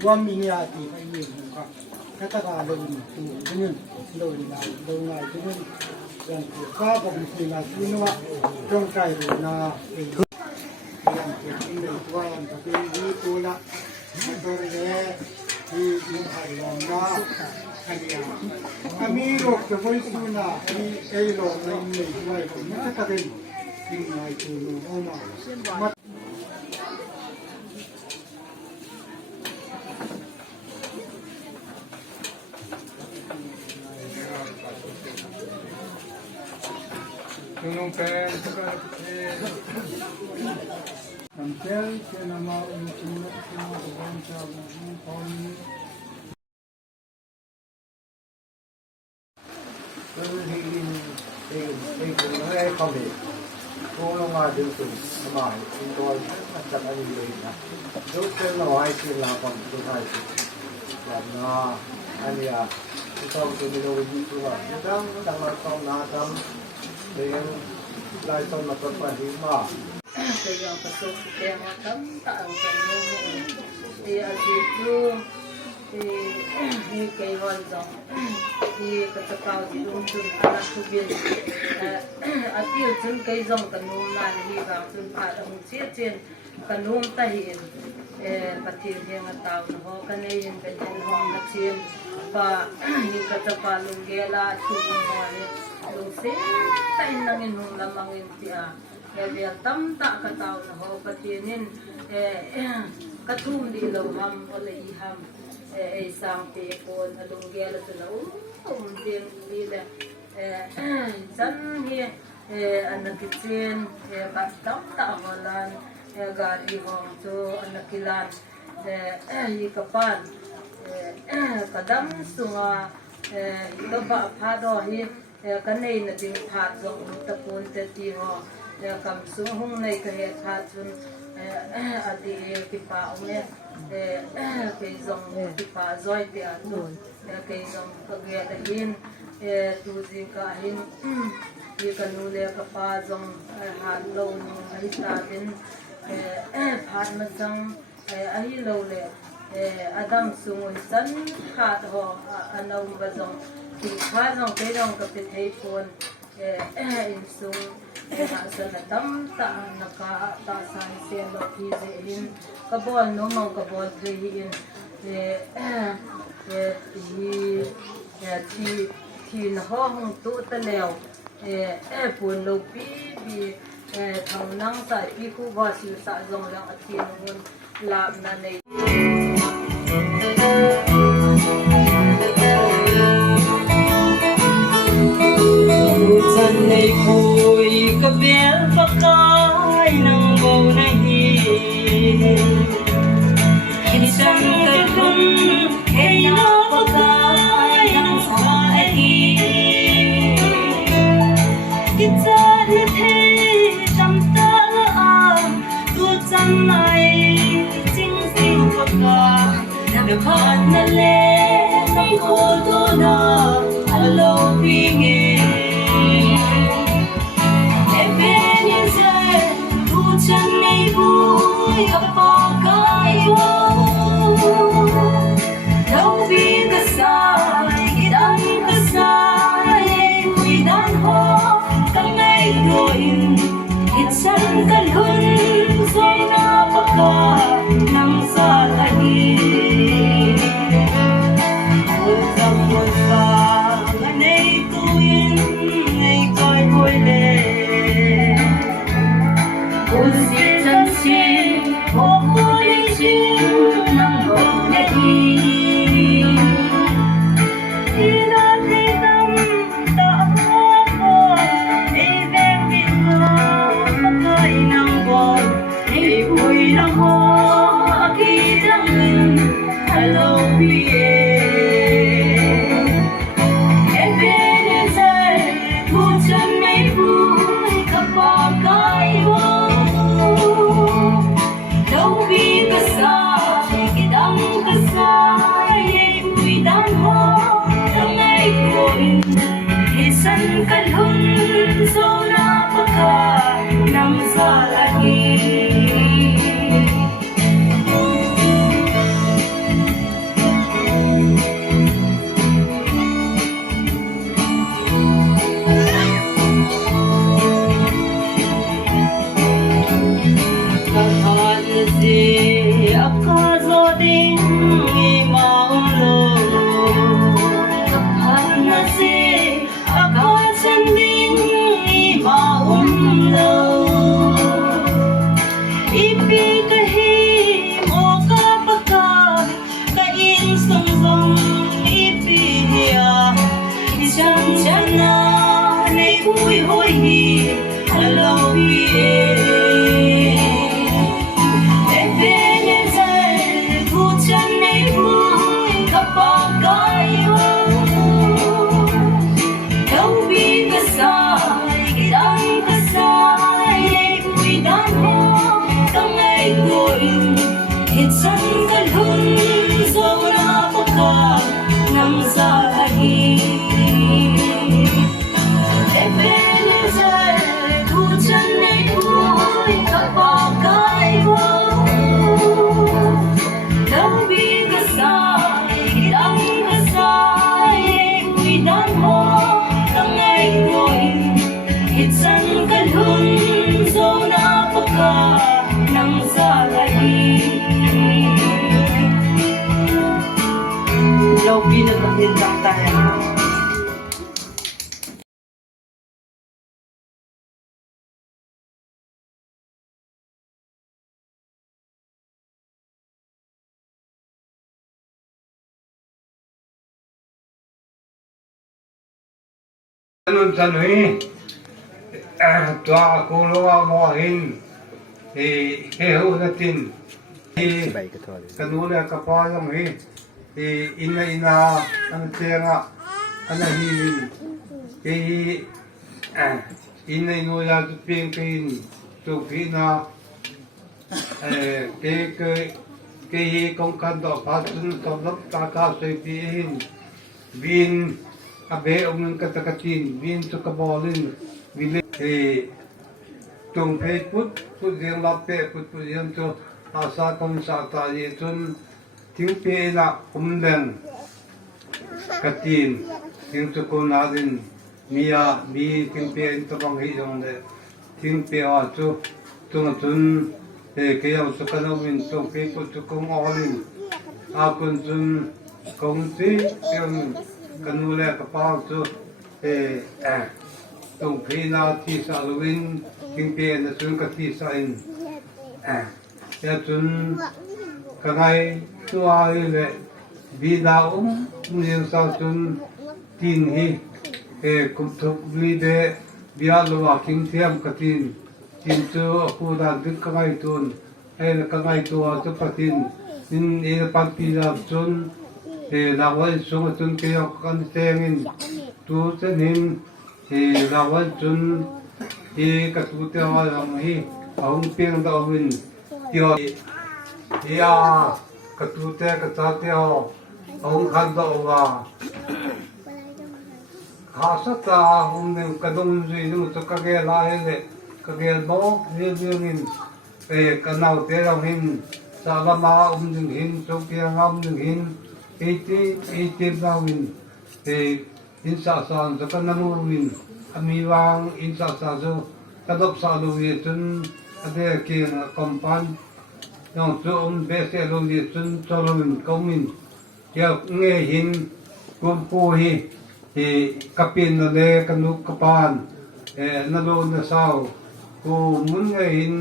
Tuam ini hati kayu muka kata kalau itu dengan lorina dengan yang kita bermisi nasi nuak jongkai runa yang ini tuan tapi di pula motornya di Lima kami rok kepolisian di elok ini tuai kita kata Dima itu nama Gunung pen, Kampel, nama untuk semua bangsa kami. Cái con đi, Khuongluong mà điều chỉnh mà chúng tôi chắc anh điนะlúc cái lò hay thì là còn tôi hay làm nó anh à chúng tôi từ mình đâu đi tôi là chúng ta đang làm xong là xong để lại xong là còn phải đi mà bây giờ phải sống kèm tấm tạo cái thì ở chỗ thì cái hoàn rộng thì cái tập cao thì đúng chung là thu biên ở tiêu chân cây rộng cái nôm là thì vào chân phải ở một chiếc trên cái nôm ta hiện Pathen yang tahu noh kan ini pengen hong naksin ba ni kata palung gela cubung hone lung se tain nangin hong lamangin tia ya tam tak kataw noh Pathenin katum di loham oleh iham sang pe pon alung gela tu din lila chan hi anak kitchen ba tam tak holan Gari hong tu anakilan ikapan kadam sunga ikaba phado hi kanei na ding phat zong tapun te ti ho kam sung hung nei ka he phat chun adi kipa ome ke zong kipa zoi te atu ke zong ka ge da hin tu jing ka hin hi kanule ka pa zong han lo ai ta bin phat masang ahi lo le adam sung san khat ho anau bazong ki phat zong pe dong ka pe thei phone in sung ha san tam ta naka ta san se lo ki je hin ka bol no mo ka bol je hin thi na ho hong tu ta leo pun lo pi bi thằng năng tại pi khu và siêu sa dòng lang athi ngun làm na nei chân này vui có biết có cái nắng bầu này khi chân cái khung hay nó có cái nắng sai khi chân như thế chân này chính sinh của cả được hơn là lẽ không có tôi nào alo vì nghe em bên như vậy thu chân này vui gặp bao cái đâu biết cái sai đang cái sai vui đang ho các ngày rồi ít chân cần hơn rồi na baka nang sa lahi ozam mosa ganei tuin nei koi koi le usi chan si ho koi chi nang ho nei ina te tam ta ho e veng bi lo pakai nang bo vui lắm ho khi đang nhìn hello em bên em rơi thu chân mấy vui gặp bao cái Lâu pin được hiện trạng tài Nun sanui tua Khuongluong mo hin thì heo na tin thì kanu le kapa yang hi thì ina ang tenga ana hi thì ina no ya tu ping pin tu pina ke hi kong kan do pa tun to lop ta ka se pi hin bin abe ông cái ta tin viên cho cái bò lên vì thì trồng phê phút riêng lắp phê phút riêng cho asa công xã tại gì chun tiếng phê là cũng lên cái tin tiếng cho cô nào đến mi tiếng phê in tập bằng hi giống đấy tiếng phê à chun cái ông cho cái nào mình trồng phê phút cho công ao lên con chun công ty ông kanu le kapao chu tung phina thi sa luin ting pe na chun ka thi sa in ya chun ka ngai tua le bi da nin sa chun tin hi kum thuk li de bia lo wa king thiam ka tin chu ku da dik ka ngai tun ka ngai tua chu patin in pan pi da chun thì là với số chúng kia con xem tu chân hình thì là với chúng thì các tu tiêu làm hi ông pieng đạo mình tiêu thì các tu tiêu các cha tiêu ông khăn đạo và khá sát ta ông nên cái đông gì nhưng cho các cái lại này các cái bó như mình về cái nào thế nào hình sa la ma nên hình trong kia ngâm nên hình 80 lawin insa san so kanamurwin amiwang insa sa so kadop sa luwi chun ade ke kompan yong chun bese luwi chun cholwin komin ya nge hin kumpu hi kapin le kanuk kapan nalo na sao ku mun nge hin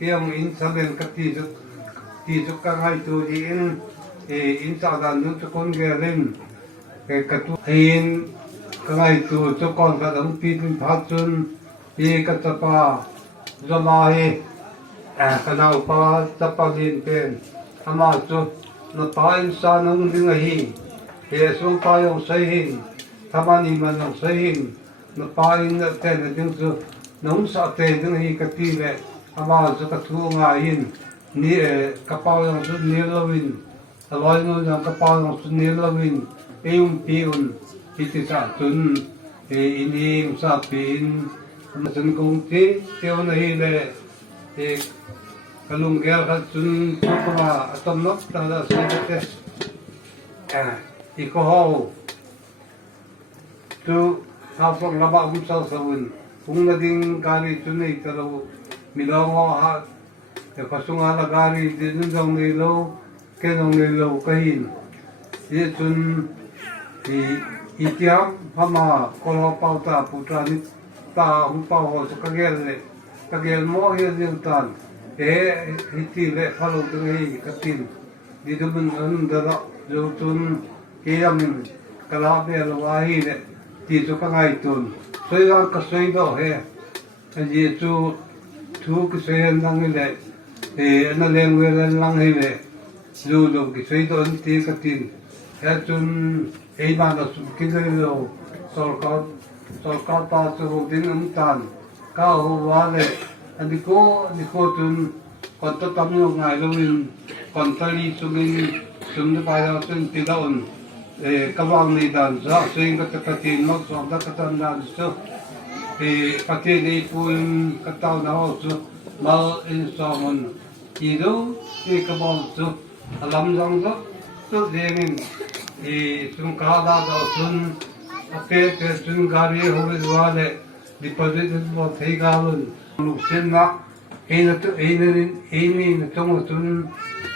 kyang in saben kati ju ka ngai tu in insa dan nu cho con ge lên cái tu hin cái ngày tu cho con cái đống pin phát chun cái tapa zama hi cái nào pa tapa din pen ama chu nó pa insa nung ding hi sung pa yong sai hin thamani man yong sai hin nó pa in te na ding chu nong sa te ding hi ka ti le ama chu ka thu nga hin ni kapao yong chu ni lovin aloi no yang kapao ng sunil lawin yung piun iti sa tun ini sa pin sun kong ti teo na hile kalunggel ka sun kuma atom nok tada sa tes ikoho tu kapag laba umsal sawin kung nading gari tunay talo milongo ha kasungala gari din dong nilo cái dòng người lâu cái thì chun thì itiam hama Khupkhopao ta putra ni ta hum pao ho cho cái gel mo hi riêng tan hiti le phalo tu hi katin di du mun an da jo chun ke yamin kala be lo wa hi le ti chu ka ngai tun soi ga ka soi do he ji chu thu cái xe năng cái lệ thì nó lên về lên lăng hay lệ dù dù cái xe đó thì cái tin hết chun ấy mà nó cái cái đâu sol cao ta cho đến âm tan cao hoa lệ anh đi cô chun còn tất tấm nhiều ngày lâu in còn ta đi xuống cái bài đó chun thì đâu các bạn này đàn ra xuyên cái tin nó xong đó cái tan đàn số thì Pathen đi phun cái tàu nào số mà insungmite thì đâu thì các bạn số làm rằng đó số mình thì chúng ta đã xuống cái chúng Gari hồi qua đấy đi Pathen một thấy cả luôn lúc xin mà ấy nó trong chúng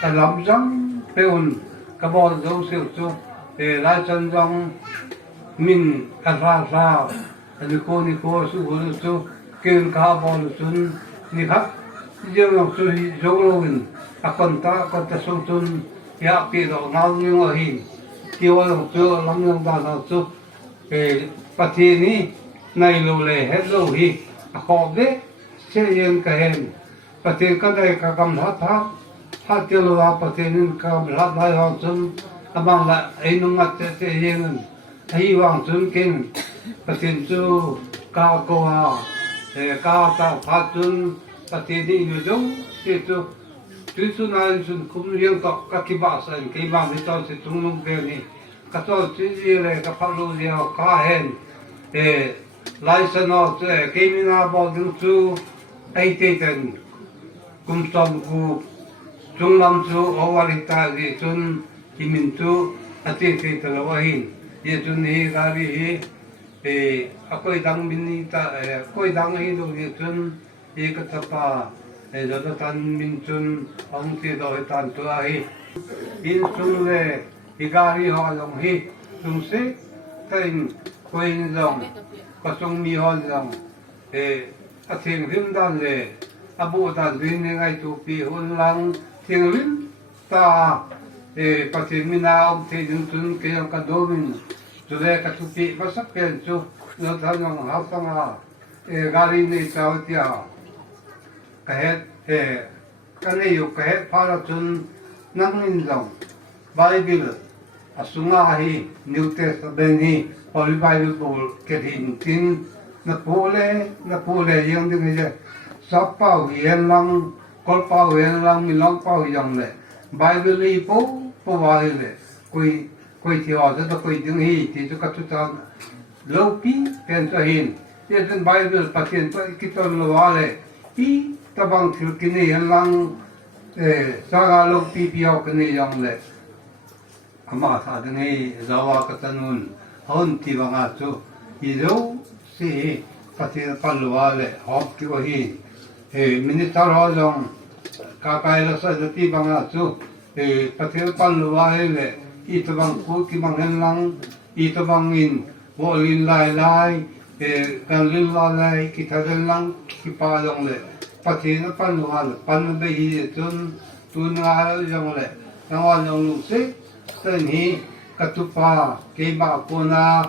làm rằng peon các bạn đâu siêu số thì lại chân rằng mình ra anh cô số kêu cả bọn chúng đi khắp giờ nó số giống luôn con ta sống chung ya kia đó ngao như ở hình kêu nó số lắm những đàn nó số Pathen ní này lâu lệ hết lâu hi akho đấy sẽ yên cái hen Pathen cái này cái cầm hát tiêu lo Pathen cầm hát lại họ chung amang là ấy nó ngắt sẽ yên ấy hoàng chung kinh Pathen chú cao cô cao ta phát chung Pathen đi như đâu thì chú nói chung cũng liên tục các cái bà sinh cái bà mới cho sẽ tung lung về này các cho chú gì này các phát lô gì họ cá hen lại sau nó cái mình nào bảo đứng chú ấy thì tên cùng xong cu chung làm chú ở ngoài ta thì chung thì mình chú thì là vậy ये जो नहीं गाड़ी है कोई दंग बिन्नी ता कोई दंग ही तो ये चुन एक थप्पा जो तो तन बिन चुन अंति तो तन तो है इन चुन ले ये गाड़ी हो लोग ही तुमसे तेन कोई लोग कसम मी हो लोग अथें हिम डाल ले अबू डाल दिन ने तो पी हो लंग थिंग लिम ता Pathen mina ông thầy dân tuân cái ông cả đô mình rồi đây cả chụp bị bắt sắc bền chú nó thằng ông học xong à Gari này sao thì cái hết cái này yêu cái hết phá ra chun năng minh dòng Bible sunga hi New Testament hi Holy Bible bol cái hình tin na pole yang đi cái sắp bao hiền lăng col bao hiền lăng mình lăng bao hiền lệ Bible hi po vào lệ coi thì họ rất là coi tiếng hi thì cho các chú cháu lâu pi tiền cho hin cái trên Bible Pathen cho cái cho lâu vào lệ pi ta bằng thiếu cái này lăng saga lâu pi học cái này yang lệ ama sa cái này zawa cái tanun hon ti bằng à chú ido si Pathen lâu vào lệ học cái hi mình ta lo rằng kakai la sa ti bằng à chú Pathen lâu vào lệ ito bang ku ki bang henlang ito bang in wo lin lai kan lin lai ki thaden lang ki pa long le Pathen pan lo pan be hi chun tun nga jong le nawa long lu se ten hi Atupa ke ba ko na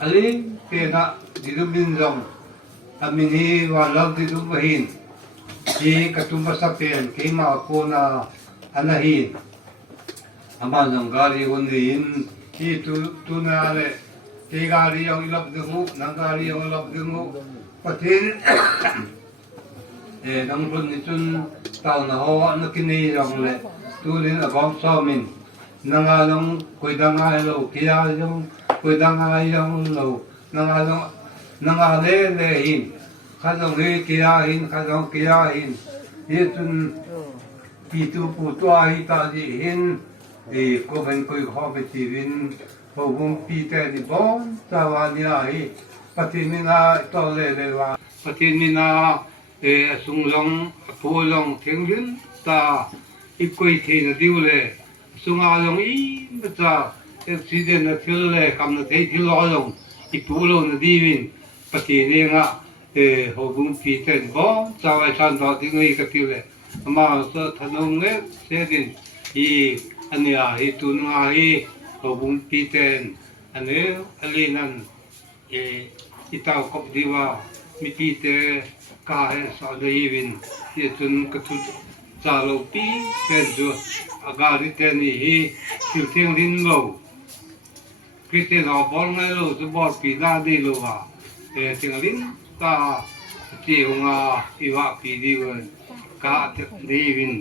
ali ke na didubin jong amin hi wa love didubahin hi Atupa sa pen ke ma ko na anahin ama nang Gari hundiin hi tu na le ke Gari yang ilap dengu nang Gari yang ilap dengu Pathen nang run ni chun tao na ho na kini rong le tu lin abom so min nang along koi dang ai lo kia jong koi dang ai jong lo nang ale hin kha jong he kia hin kha jong kia hin ye chun pi tu pu to ai ta ji hin cô bên coi họ về chỉ viên hồ vùng pi tè đi bon ta vào nhà ấy Pathen mina to le vào Pathen mina sung long phu long thiêng liêng ta ít coi thì nó điêu le sung a long ý ta accident nó thiếu le cầm nó thấy thiếu lo long ít phu long nó đi viên Pathen mina hồ vùng pi tè đi bon ta vào san đó thì người cái tiêu le mà sao thằng ông ấy sẽ đi anh ya hi tu nga hi hobung Pathen ane alinan itau kop diwa mi pite ka sa dei win ye chun ka thu cha lo pi pen ju agari ten hi thiu thiang din lo Christian họ bol ngay lo su bol pi da di lo wa thiang din ka chi nga iwa pi di wa ka dei win